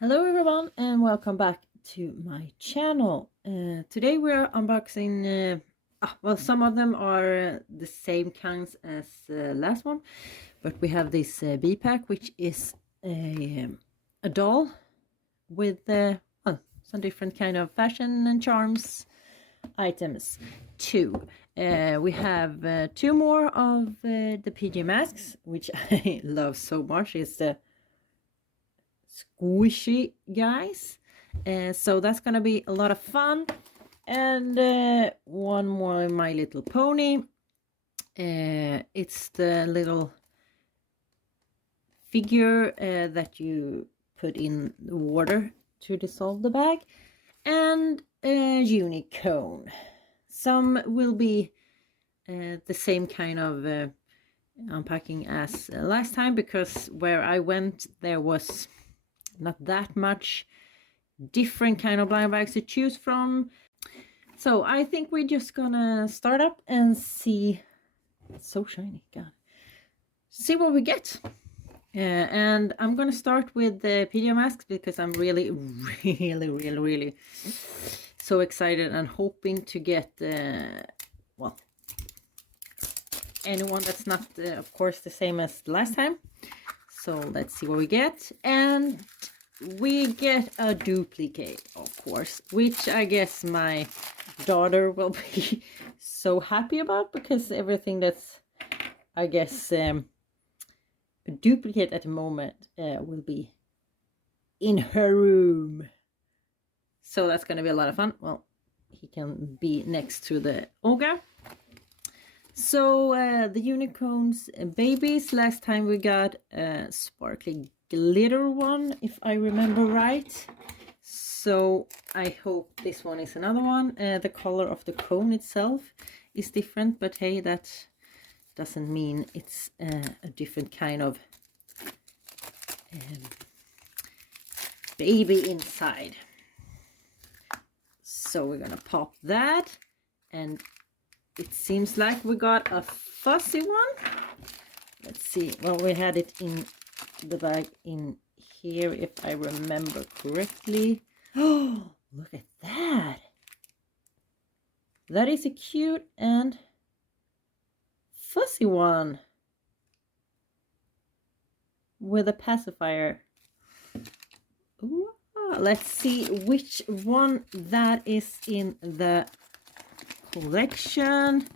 Hello everyone and welcome back to my channel. Today we're unboxing, some of them are the same kinds as the last one, but we have this bee pack, which is a doll with some different kind of fashion and charms items too. We have two more of the PJ masks, which I love so much. It's the squishy guys, so that's gonna be a lot of fun. And one more My Little Pony. It's the little figure that you put in the water to dissolve the bag, and a Unicone. Some will be the same kind of unpacking as last time, because where I went there was not that much different kind of blind bags to choose from. So I think we're just gonna start up and see. It's so shiny, god. See what we get. And I'm gonna start with the PJ masks because I'm really so excited and hoping to get anyone that's not of course the same as last time. So let's see what we get. And we get a duplicate, of course, which I guess my daughter will be so happy about, because everything that's, I guess, a duplicate at the moment will be in her room. So that's going to be a lot of fun. Well, he can be next to the Olga. So the Unicones babies, last time we got a sparkly glitter one, if I remember right. So I hope this one is another one. The color of the cone itself is different, but hey, that doesn't mean it's a different kind of baby inside. So we're gonna pop that, and it seems like we got a fuzzy one. Let's see. Well, we had it in the bag in here, if I remember correctly. Oh, look at that. That is a cute and fuzzy one with a pacifier. Ooh, let's see which one that is in the collection,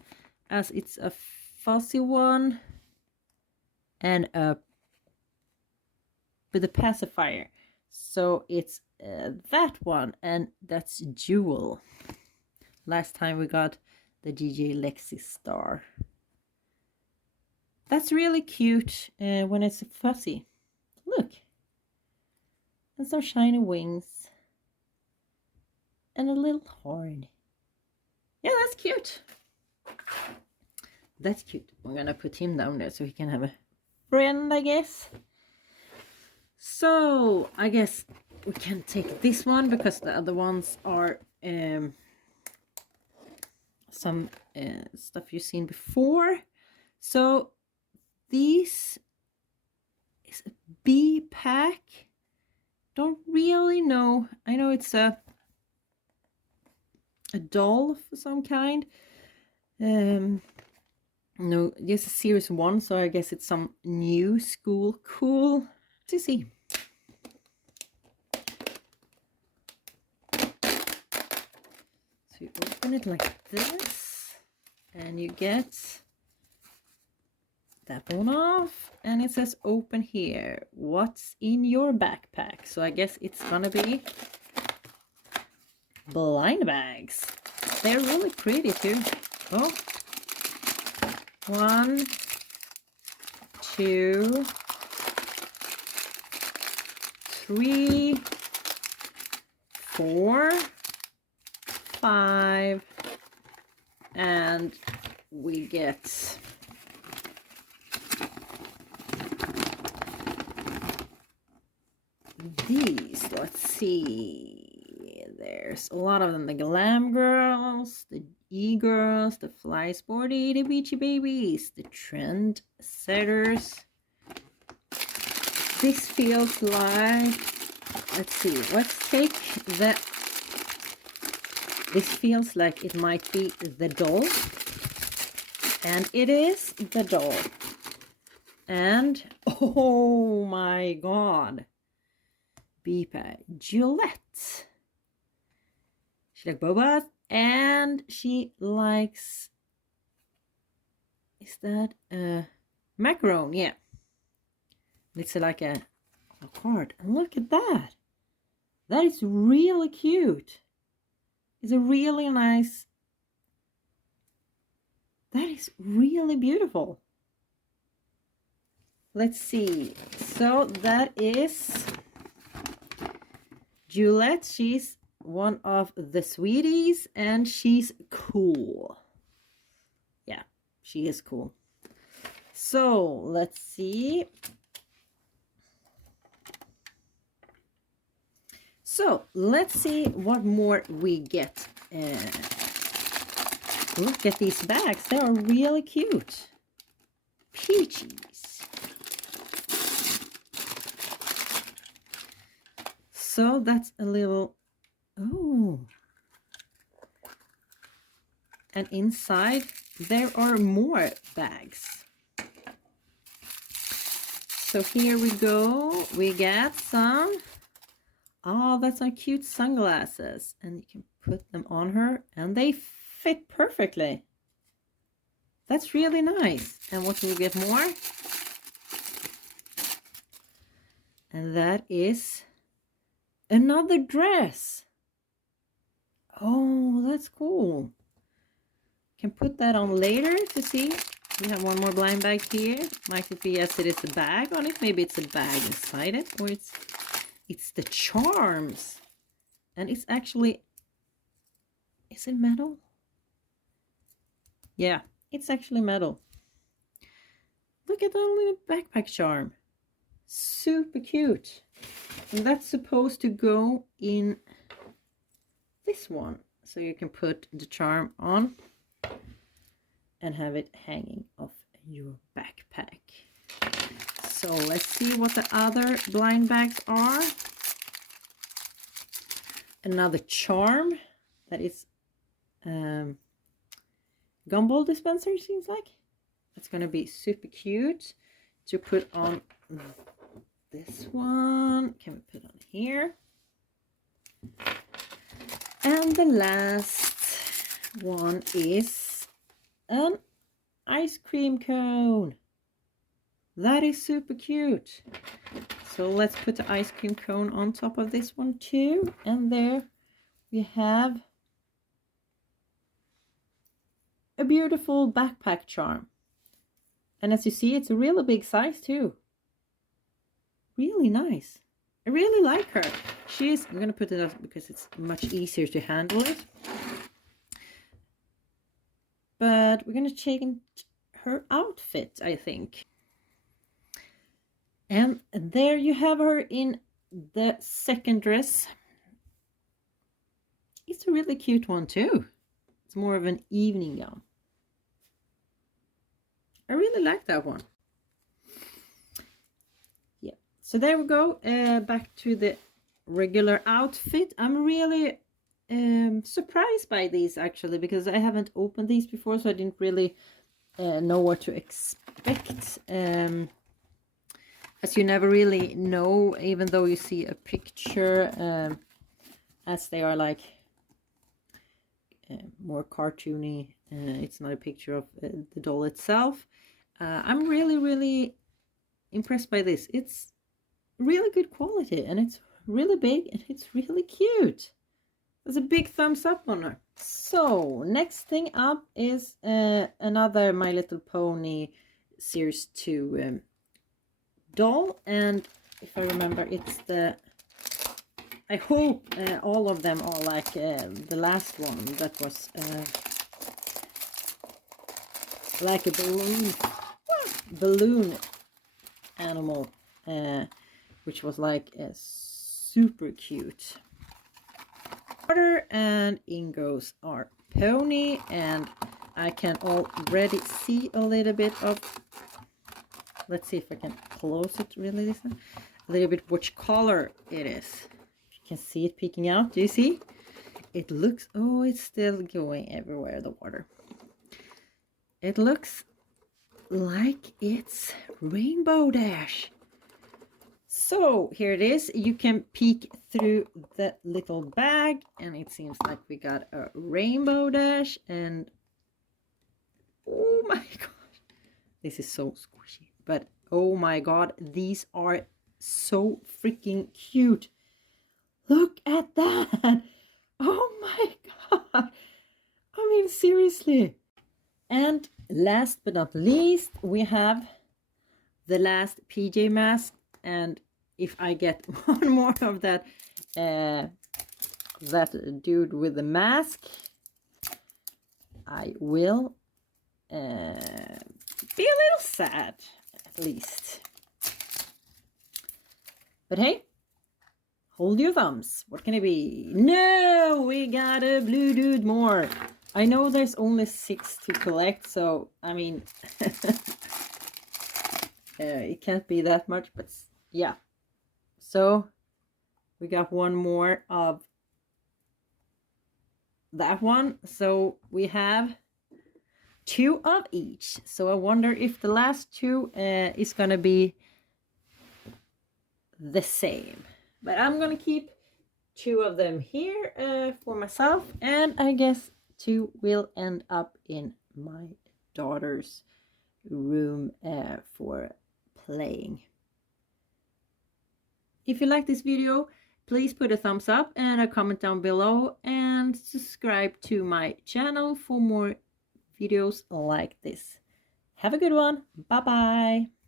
as it's a fuzzy one and with a pacifier. So it's that one, and that's Jewel. Last time we got the DJ Lexi star. That's really cute when it's fuzzy. Look, and some shiny wings and a little horn. Yeah, that's cute. That's cute. We're gonna put him down there so he can have a friend, I guess. So I guess we can take this one, because the other ones are some stuff you've seen before. So this is a bee pack. Don't really know. I know it's a doll of some kind. No, yes, a series 1, so I guess it's some new school cool to see. So you open it like this, and you get that one off, and it says open here. What's in your backpack? So I guess it's gonna be blind bags. They're really pretty too. Oh, 1, 2, 3, 4, 5, and we get these. Let's see. There's a lot of them. The Glam Girls, the E-Girls, the Fly Sporty, the Beachy Babies, the Trend Setters. This feels like let's see. Let's take the... This feels like it might be the doll. And it is the doll. And, oh my god. Beeper. Gillette. She likes boba. And she likes... Is that a macaron? Yeah. It's like a card. And look at that. That is really cute. It's a really nice... That is really beautiful. Let's see. So that is Juliet. She's one of the sweeties and she's cool. Yeah, she is cool. So let's see. So let's see what more we get. Look at these bags. They are really cute. Peaches. So that's a little... Oh. And inside there are more bags. So here we go. We get some... Oh, that's some cute sunglasses. And you can put them on her. And they fit perfectly. That's really nice. And what do you get more? And that is another dress. Oh, that's cool. Can put that on later to see. We have one more blind bag here. Might it be as it is a bag on it? Maybe it's a bag inside it, or it's the charms. And it's actually, is it metal? Yeah, it's actually metal. Look at that little backpack charm. Super cute. And that's supposed to go in this one. So you can put the charm on and have it hanging off your backpack. So let's see what the other blind bags are. Another charm that is gumball dispenser, seems like. That's gonna be super cute to put on this one. Can we put on here? And the last one is an ice cream cone. That is super cute. So let's put the ice cream cone on top of this one too. And there we have a beautiful backpack charm. And as you see, it's a really big size too. Really nice. I really like her. I'm gonna put it up because it's much easier to handle it. But we're gonna check her outfit, I think. And there you have her in the second dress. It's a really cute one too. It's more of an evening gown. I really like that one. Yeah, so there we go. Back to the regular outfit. I'm really surprised by these actually, because I haven't opened these before, so I didn't really know what to expect. As you never really know, even though you see a picture, as they are like more cartoony. It's not a picture of the doll itself. I'm really impressed by this. It's really good quality and it's really big and it's really cute. There's a big thumbs up on her. So next thing up is another My Little Pony Series 2 doll, and if I remember, it's the... I hope all of them are like the last one that was like a balloon animal, which was like super cute. Carter and Ingo's are pony, and I can already see a little bit of... Let's see if I can close it really this time. A little bit which color it is. can see it peeking out. Do you see? It looks, oh, it's still going everywhere, the water. It looks like it's Rainbow Dash. So here it is. You can peek through the little bag, and it seems like we got a Rainbow Dash. And oh my god, this is so squishy, but oh my god, these are so freaking cute. Look at that. Oh my god, I mean, seriously. And last but not least, we have the last PJ mask. And if I get one more of that that dude with the mask, I will be a little sad, at least. But hey, hold your thumbs. What can it be? No, we got a blue dude more. I know there's only 6 to collect, so I mean, it can't be that much, but yeah. So we got one more of that one. So we have 2 of each. So I wonder if the last 2 is gonna be the same. But I'm gonna keep 2 of them here for myself, and I guess 2 will end up in my daughter's room for playing. If you like this video, please put a thumbs up and a comment down below, and subscribe to my channel for more videos like this. Have a good one. Bye bye.